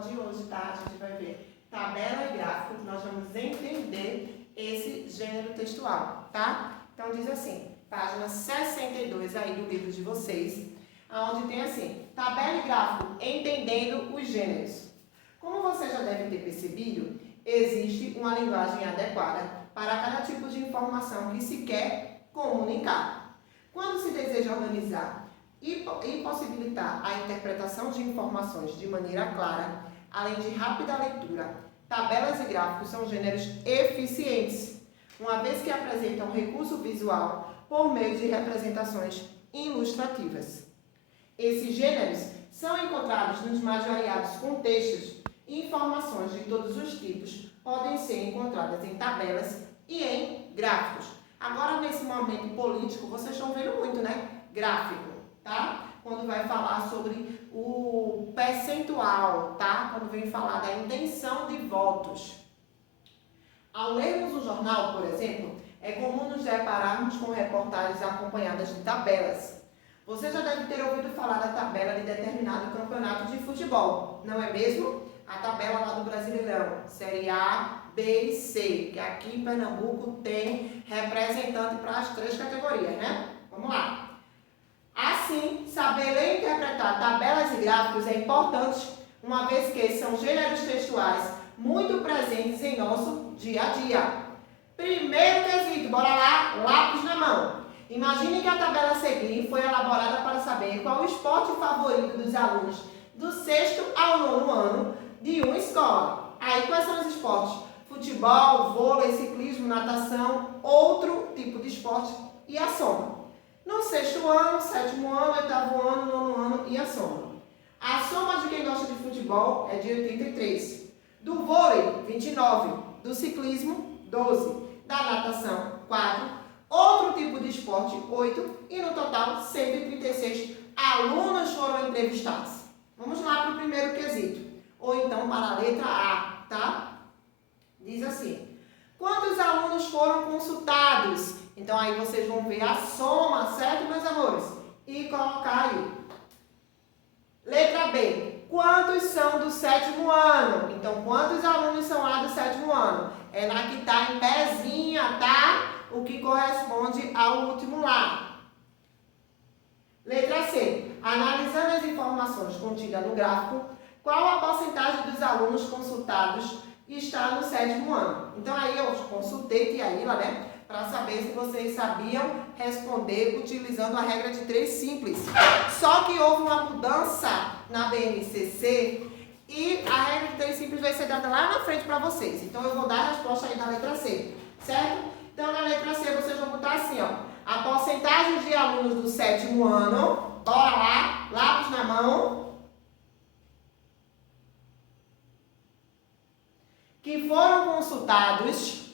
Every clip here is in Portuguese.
de hoje, tá? A gente vai ver tabela e gráfico, nós vamos entender esse gênero textual, tá? Então diz assim, página 62 aí do livro de vocês, onde tem assim, tabela e gráfico, entendendo os gêneros. Como você já deve ter percebido, existe uma linguagem adequada para cada tipo de informação que se quer comunicar. Quando se deseja organizar e possibilitar a interpretação de informações de maneira clara, além de rápida leitura, tabelas e gráficos são gêneros eficientes, uma vez que apresentam recurso visual por meio de representações ilustrativas. Esses gêneros são encontrados nos mais variados contextos e informações de todos os tipos podem ser encontradas em tabelas e em gráficos. Agora, nesse momento político, vocês estão vendo muito, né? Gráfico, tá? Quando vai falar sobre o percentual, tá? Quando vem falar da intenção de votos. Ao lermos um jornal, por exemplo, é comum nos depararmos com reportagens acompanhadas de tabelas. Você já deve ter ouvido falar da tabela de determinado campeonato de futebol, não é mesmo? A tabela lá do Brasileirão, Série A, B e C, que aqui em Pernambuco tem representante para as 3 categorias, né? Vamos lá. Assim, saber ler e interpretar tabelas e gráficos é importante, uma vez que são gêneros textuais muito presentes em nosso dia a dia. Primeiro quesito, bora lá, lápis na mão. Imagine que a tabela a seguir foi elaborada para saber qual o esporte favorito dos alunos do 6º ao 9º ano de uma escola. Aí, quais são os esportes? Futebol, vôlei, ciclismo, natação, outro tipo de esporte e a soma. No 6º ano, 7º ano, 8º ano, 9º ano e a soma. A soma de quem gosta de futebol é de 83. Do vôlei, 29. Do ciclismo, 12. Da natação, 4. Outro tipo de esporte, 8. E no total, 136 alunos foram entrevistados. Vamos lá para o primeiro quesito. Ou então para a letra A, tá? Diz assim, quantos alunos foram consultados? Então aí vocês vão ver a soma, certo, meus amores? E colocar aí. Letra B, quantos são do 7º ano? Então, quantos alunos são lá do 7º ano? É lá que está em pezinha, tá? O que corresponde ao último lá. Letra C, analisando as informações contidas no gráfico, qual a porcentagem dos alunos consultados está no 7º ano? Então, aí eu consultei Tia Ila, né? Para saber se vocês sabiam responder utilizando a regra de 3 simples. Só que houve uma mudança na BNCC e a regra de 3 simples vai ser dada lá na frente para vocês. Então, eu vou dar a resposta aí na letra C, certo? Então, na letra C, vocês vão botar assim, ó. A porcentagem de alunos do 7º ano, bora lá, lápis na mão, que foram consultados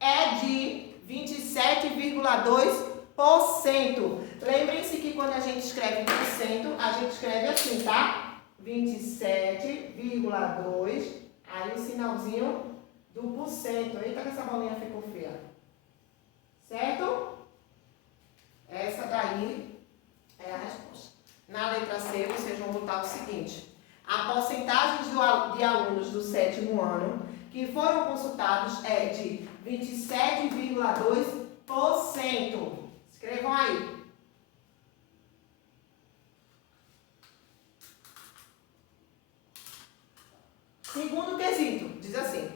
é de 27,2%. Lembrem-se que quando a gente escreve por cento, a gente escreve assim, tá? 27,2%, aí o sinalzinho do porcento. Eita, que essa bolinha ficou feia. Certo? Essa daí é a resposta. Na letra C, vocês vão botar o seguinte. A porcentagem de alunos do 7º ano que foram consultados é de 27,2%. Escrevam aí. Segundo quesito, diz assim.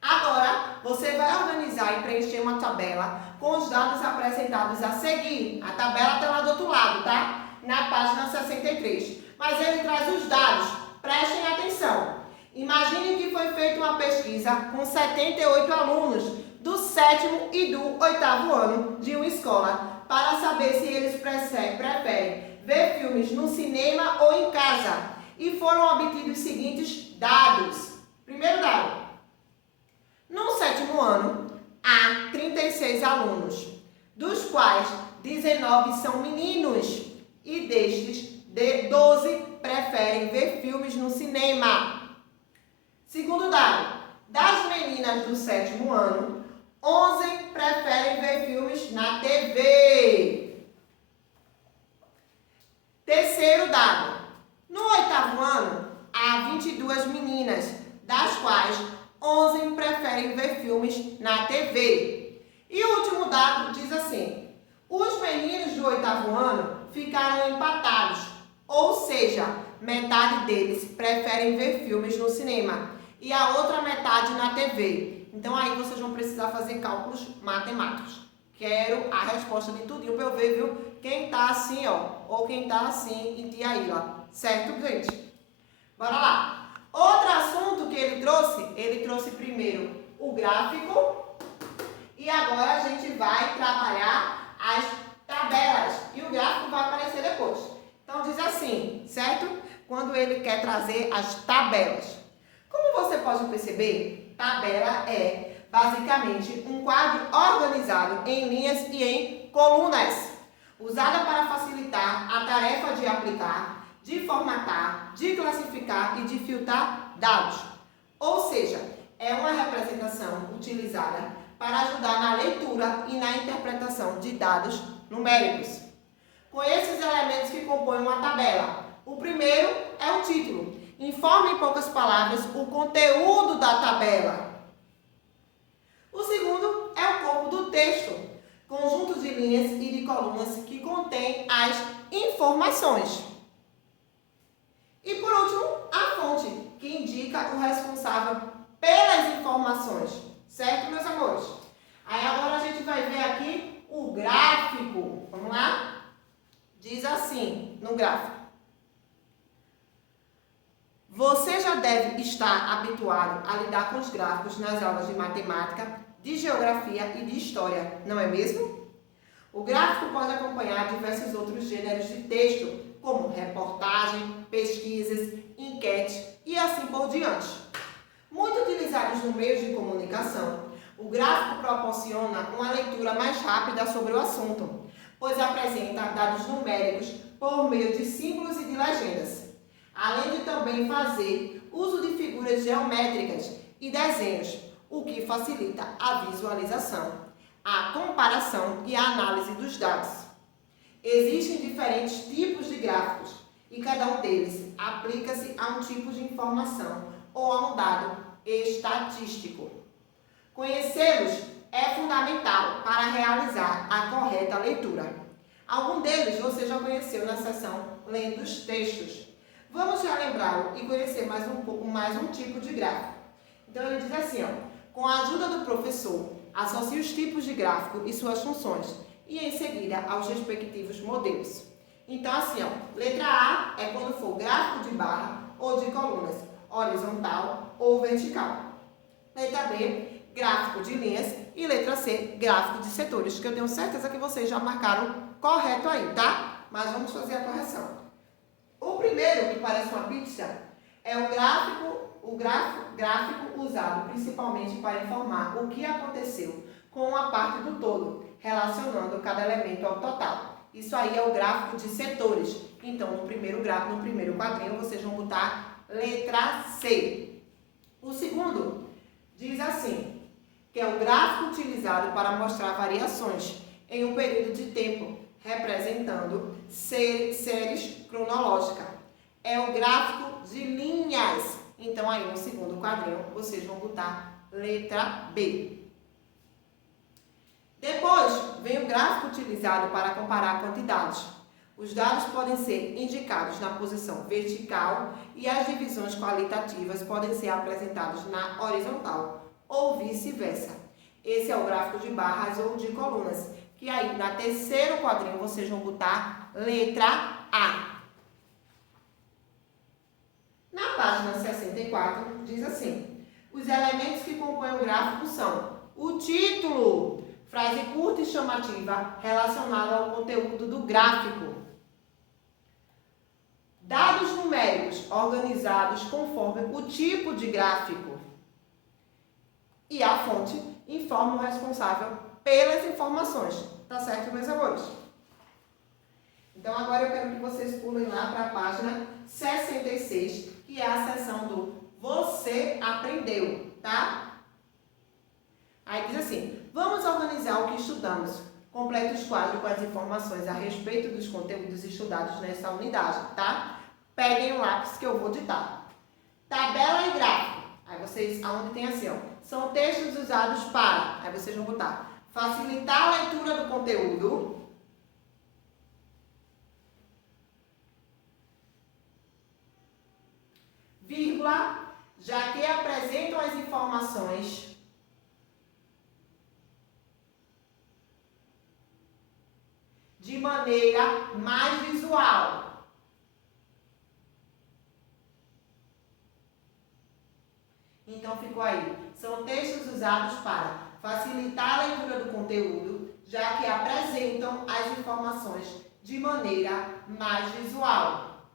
Agora, você vai organizar e preencher uma tabela com os dados apresentados a seguir. A tabela está lá do outro lado, tá? Na página 63. Mas ele traz os dados. Prestem atenção. Imagine que foi feita uma pesquisa com 78 alunos do 7º e do 8º ano de uma escola para saber se eles preferem ver filmes no cinema ou em casa. E foram obtidos os seguintes dados. Primeiro dado. No 7º ano, há 36 alunos, dos quais 19 são meninos e destes, 12 preferem ver filmes no cinema. Segundo dado, das meninas do 7º ano, 11 preferem ver filmes na TV. das quais 11 preferem ver filmes na TV. E o último dado diz assim: os meninos do 8º ano ficaram empatados, ou seja, metade deles preferem ver filmes no cinema e a outra metade na TV. Então aí vocês vão precisar fazer cálculos matemáticos. Quero a resposta de tudinho para eu ver, viu? Quem tá assim, ó, ou quem tá assim em Tia Ilha. Certo, gente? Bora lá. Outro assunto que ele trouxe primeiro o gráfico e agora a gente vai trabalhar as tabelas e o gráfico vai aparecer depois. Então diz assim, certo? Quando ele quer trazer as tabelas. Como você pode perceber, tabela é basicamente um quadro organizado em linhas e em colunas, usada para facilitar a tarefa de aplicar, de formatar, de classificar e de filtrar dados. Ou seja, é uma representação utilizada para ajudar na leitura e na interpretação de dados numéricos. Conheça os elementos que compõem uma tabela. O primeiro é o título. Informe em poucas palavras o conteúdo da tabela. O segundo é o corpo do texto, conjunto de linhas e de colunas que contém as informações. E por último, a fonte, que indica o responsável pelas informações. Certo, meus amores? Aí agora a gente vai ver aqui o gráfico. Vamos lá? Diz assim no gráfico. Você já deve estar habituado a lidar com os gráficos nas aulas de matemática, de geografia e de história, não é mesmo? O gráfico pode acompanhar diversos outros gêneros de texto, como reportagem, pesquisas, enquete e assim por diante. Muito utilizados no meio de comunicação, o gráfico proporciona uma leitura mais rápida sobre o assunto, pois apresenta dados numéricos por meio de símbolos e de legendas, além de também fazer uso de figuras geométricas e desenhos, o que facilita a visualização, a comparação e a análise dos dados. Existem diferentes tipos de gráficos e cada um deles aplica-se a um tipo de informação ou a um dado estatístico. Conhecê-los é fundamental para realizar a correta leitura. Algum deles você já conheceu na seção Lendo os Textos. Vamos relembrá-lo e conhecer mais um tipo de gráfico. Então ele diz assim, ó, com a ajuda do professor, associe os tipos de gráfico e suas funções e em seguida aos respectivos modelos. Então assim, ó, letra A é quando for gráfico de barra ou de colunas, horizontal ou vertical. Letra B, gráfico de linhas e letra C, gráfico de setores, que eu tenho certeza que vocês já marcaram correto aí, tá? Mas vamos fazer a correção. O primeiro, que parece uma pizza, é o gráfico usado principalmente para informar o que aconteceu com uma parte do todo, relacionando cada elemento ao total. Isso aí é o gráfico de setores. Então, no primeiro quadrinho, vocês vão botar letra C. O segundo diz assim, que é o gráfico utilizado para mostrar variações em um período de tempo, representando séries cronológicas. É o gráfico de linhas. Então, aí no segundo quadrinho, vocês vão botar letra B. Depois, vem o gráfico utilizado para comparar quantidades. Os dados podem ser indicados na posição vertical e as divisões qualitativas podem ser apresentadas na horizontal, ou vice-versa. Esse é o gráfico de barras ou de colunas, que aí na terceiro quadrinho vocês vão botar letra A. Na página 64, diz assim, os elementos que compõem o gráfico são o título, frase curta e chamativa relacionada ao conteúdo do gráfico. Dados numéricos organizados conforme o tipo de gráfico. E a fonte informa o responsável pelas informações. Tá certo, meus amores? Então, agora eu quero que vocês pulem lá para a página 66, que é a seção do Você Aprendeu, tá? Aí diz assim, vamos organizar o que estudamos. Complete os quadros com as informações a respeito dos conteúdos estudados nessa unidade, tá? Peguem o lápis que eu vou ditar. Tabela e gráfico. Aí vocês, aonde tem assim, ó, são textos usados para, aí vocês vão botar, facilitar a leitura do conteúdo, vírgula, já que apresentam as informações de maneira mais visual. Então, ficou aí. São textos usados para facilitar a leitura do conteúdo, já que apresentam as informações de maneira mais visual.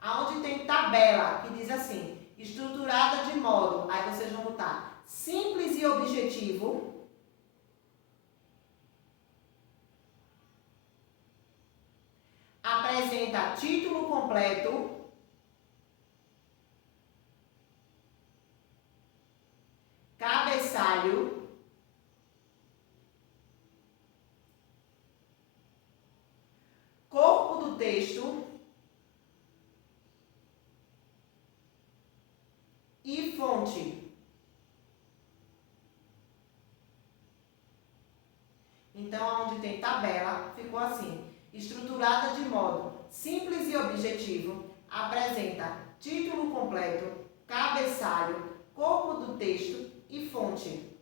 Aonde tem tabela, que diz assim, estruturada de modo, aí vocês vão botar simples e objetivo, apresenta título completo, cabeçalho, corpo do texto e fonte. Então, onde tem tabela, ficou assim, estruturada de modo simples e objetivo, apresenta título completo, cabeçalho, corpo do texto e fonte.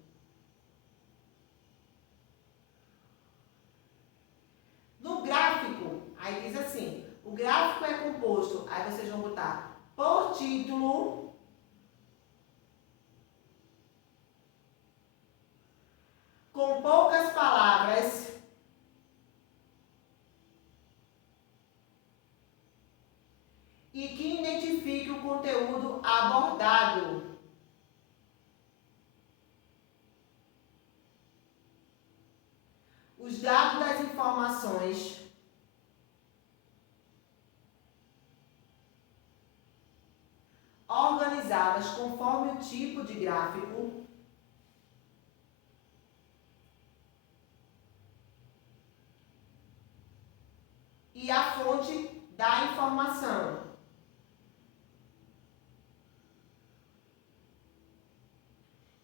No gráfico, aí diz assim, o gráfico é composto, aí vocês vão botar por título, com poucas palavras, e que identifique o conteúdo abordado. Os dados das informações organizadas conforme o tipo de gráfico e a fonte da informação.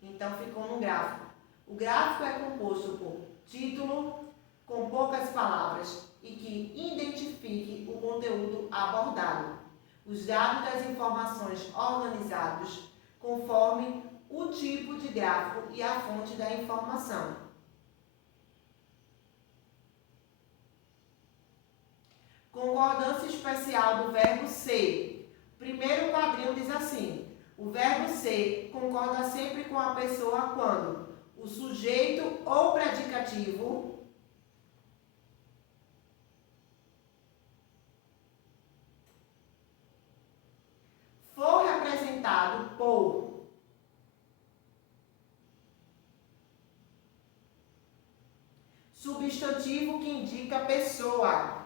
Então, ficou no gráfico. O gráfico é composto por título, com poucas palavras e que identifique o conteúdo abordado. Os dados das informações organizados conforme o tipo de gráfico e a fonte da informação. Concordância especial do verbo ser. Primeiro quadrinho diz assim, o verbo ser concorda sempre com a pessoa quando o sujeito ou predicativo for representado por substantivo que indica pessoa.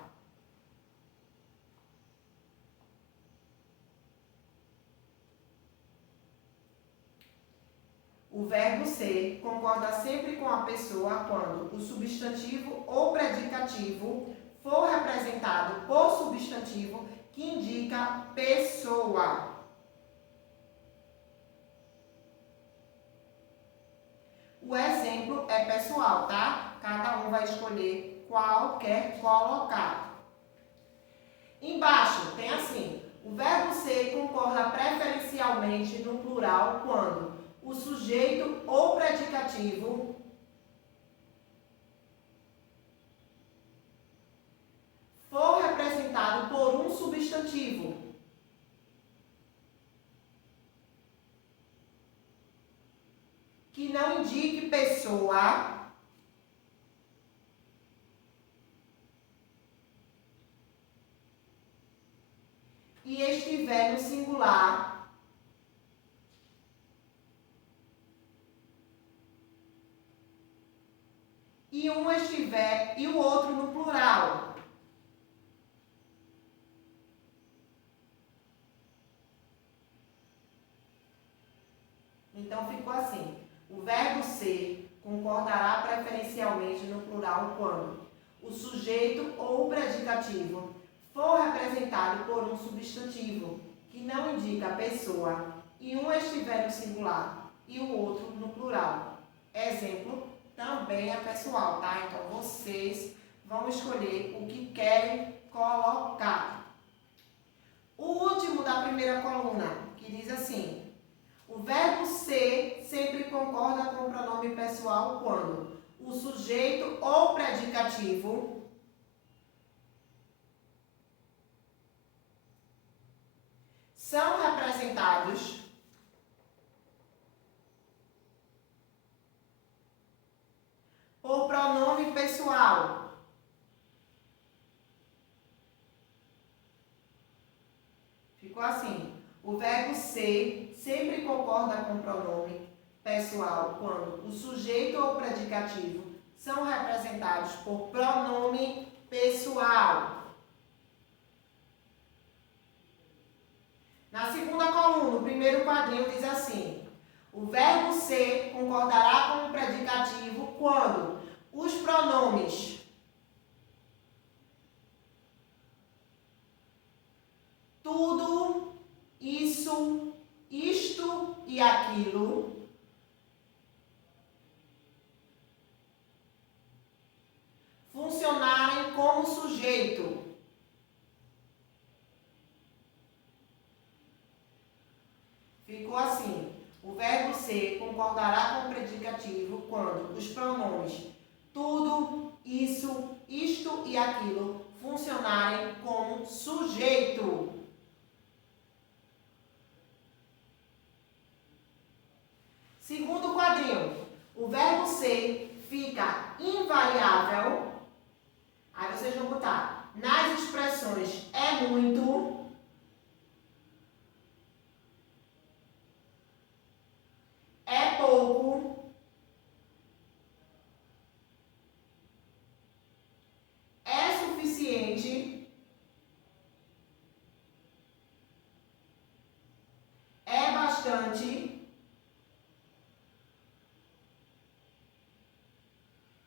O verbo ser concorda sempre com a pessoa quando o substantivo ou predicativo for representado por substantivo que indica pessoa. O exemplo é pessoal, tá? Cada um vai escolher qual quer colocar. Embaixo tem assim, o verbo ser concorda preferencialmente no plural quando o sujeito ou predicativo for representado por um substantivo que não indique pessoa e estiver no singular e um estiver e o outro no plural. Então ficou assim, o verbo ser concordará preferencialmente no plural quando o sujeito ou predicativo for representado por um substantivo que não indica a pessoa e um estiver no singular e o outro no plural. Exemplo, também é pessoal, tá? Então, vocês vão escolher o que querem colocar. O último da primeira coluna, que diz assim: o verbo ser sempre concorda com o pronome pessoal quando o sujeito ou predicativo são representados por pronome pessoal. Ficou assim. O verbo ser sempre concorda com o pronome pessoal quando o sujeito ou predicativo são representados por pronome pessoal. Na segunda coluna, o primeiro quadrinho diz assim: o verbo ser concordará com o predicativo quando os pronomes tudo, isso, isto e aquilo funcionarem como sujeito. Ficou assim: o verbo ser concordará com o predicativo quando os pronomes tudo, isso, isto e aquilo funcionarem como sujeito. Segundo quadrinho, o verbo ser fica invariável. Aí vocês vão botar nas expressões é muito, é pouco, é suficiente, é bastante,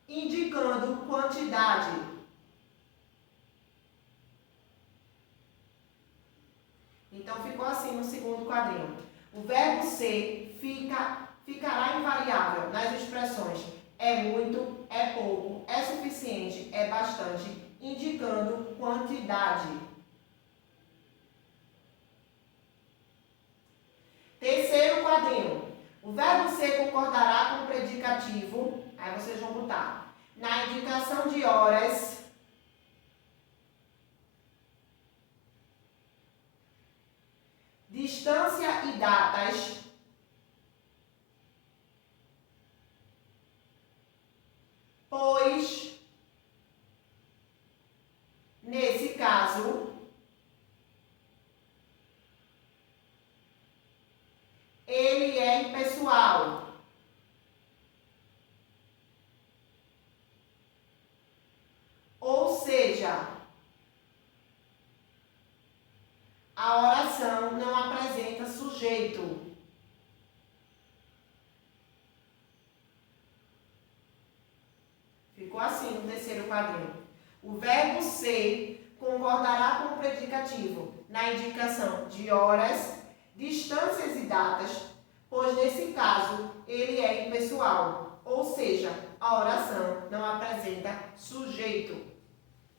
indicando quantidade. Então ficou assim no segundo quadrinho. O verbo ser ficará invariável nas expressões é muito, é pouco, é suficiente, é bastante, indicando quantidade. Terceiro quadrinho. O verbo ser concordará com o predicativo, aí vocês vão botar, na indicação de horas, distância e datas, pois, nesse caso, ele é impessoal. Ou seja, a oração não apresenta sujeito. Ficou assim no terceiro quadrinho. O verbo ser concordará com o predicativo na indicação de horas, distâncias e datas, pois nesse caso ele é impessoal, ou seja, a oração não apresenta sujeito.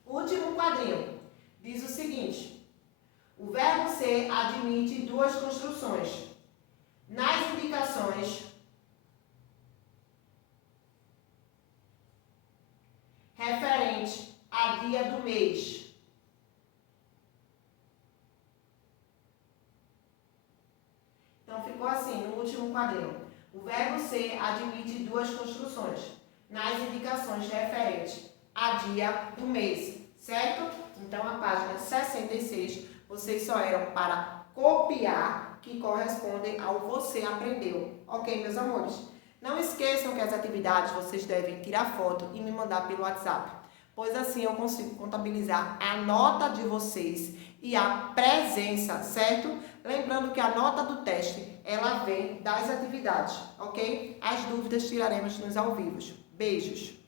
Último quadrinho diz o seguinte: o verbo ser admite duas construções. Nas indicações referente a dia do mês. Então ficou assim no último quadrinho. O verbo ser admite duas construções nas indicações referentes a dia do mês, certo? Então a página 66 vocês só eram para copiar, que correspondem ao você aprendeu. Ok, meus amores? Não esqueçam que as atividades vocês devem tirar foto e me mandar pelo WhatsApp, pois assim eu consigo contabilizar a nota de vocês e a presença, certo? Lembrando que a nota do teste, ela vem das atividades, ok? As dúvidas tiraremos nos ao vivo. Beijos!